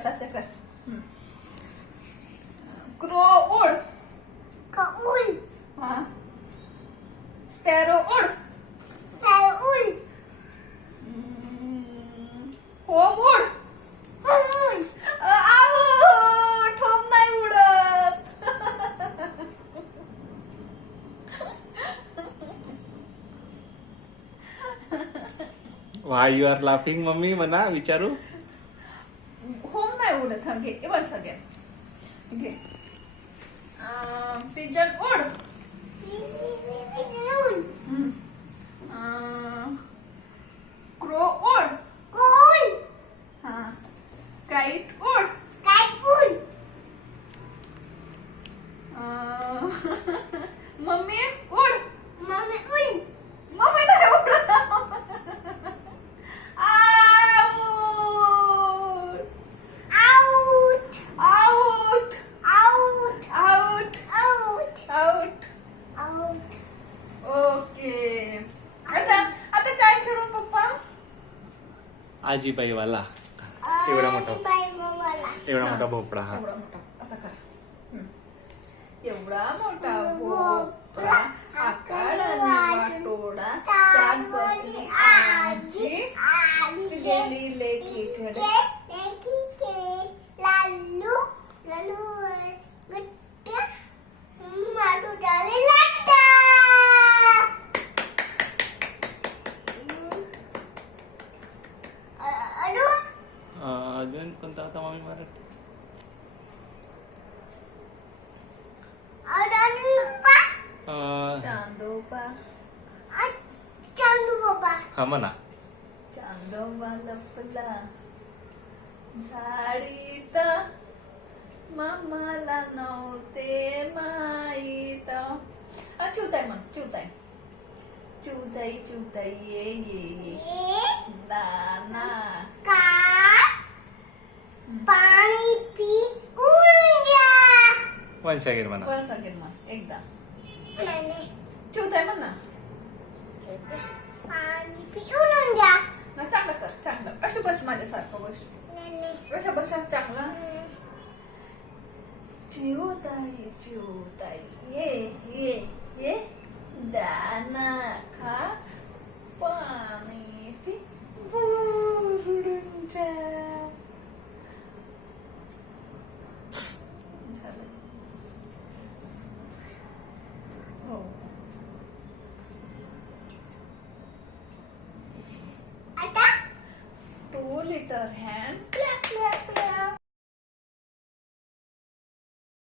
अशा अशा कर. क्रो उड. कौल हा. स्पॅरो उड. साउल होम उड. हुन आऊट. होम नाही उडत. Why you are laughing mummy म्हणा विचारू. होम नाही उडत. हा घे वन्स अगेन. घे. पिजन उड. पिजून क्रो उड. कौल हा. काईट उड. कायपूल मम्मी उड. मम्मी उल मम्मी नाही उडत. Out. Out out. Out out. Out out. Out okay. आता काय खेळू पप्पा? आजीबाई वाला एवढा मोठा बाय मम्माला एवढा मोठा भोपळा हा. एवढा मोठा असा कर. एवढा मोठा भोपळा आकाराने वाटोळा त्यात बसली आजी गेली लेकीकडे. लालू लालू गुट्टा माटू डाले लाटा अजून अजून कोणता होता मम्मी मराठी. चांदोबा चांदू बाबा हा म्हणा. चांदोबा लपला झाडीत मामाला नव्हते माहीत. चिवताय म्हण. चिवताय. चिवताई चिवताई ये ये ये दाना. पाणी पिऊन घ्या वंश अगेन म्हणा. वन सेकंड म्हण एकदा. नाही चिवताय म्हण ना. पाणी पिऊन घ्या ना चांगलं कर. चांगलं कशी बस माझ्यासारखं बस. कशा बसा चांगला. चिवताई चिवताई ये ये ये दाना खा पाणी पी बुरुडून जा. झालं. हो. आता 2 liter hands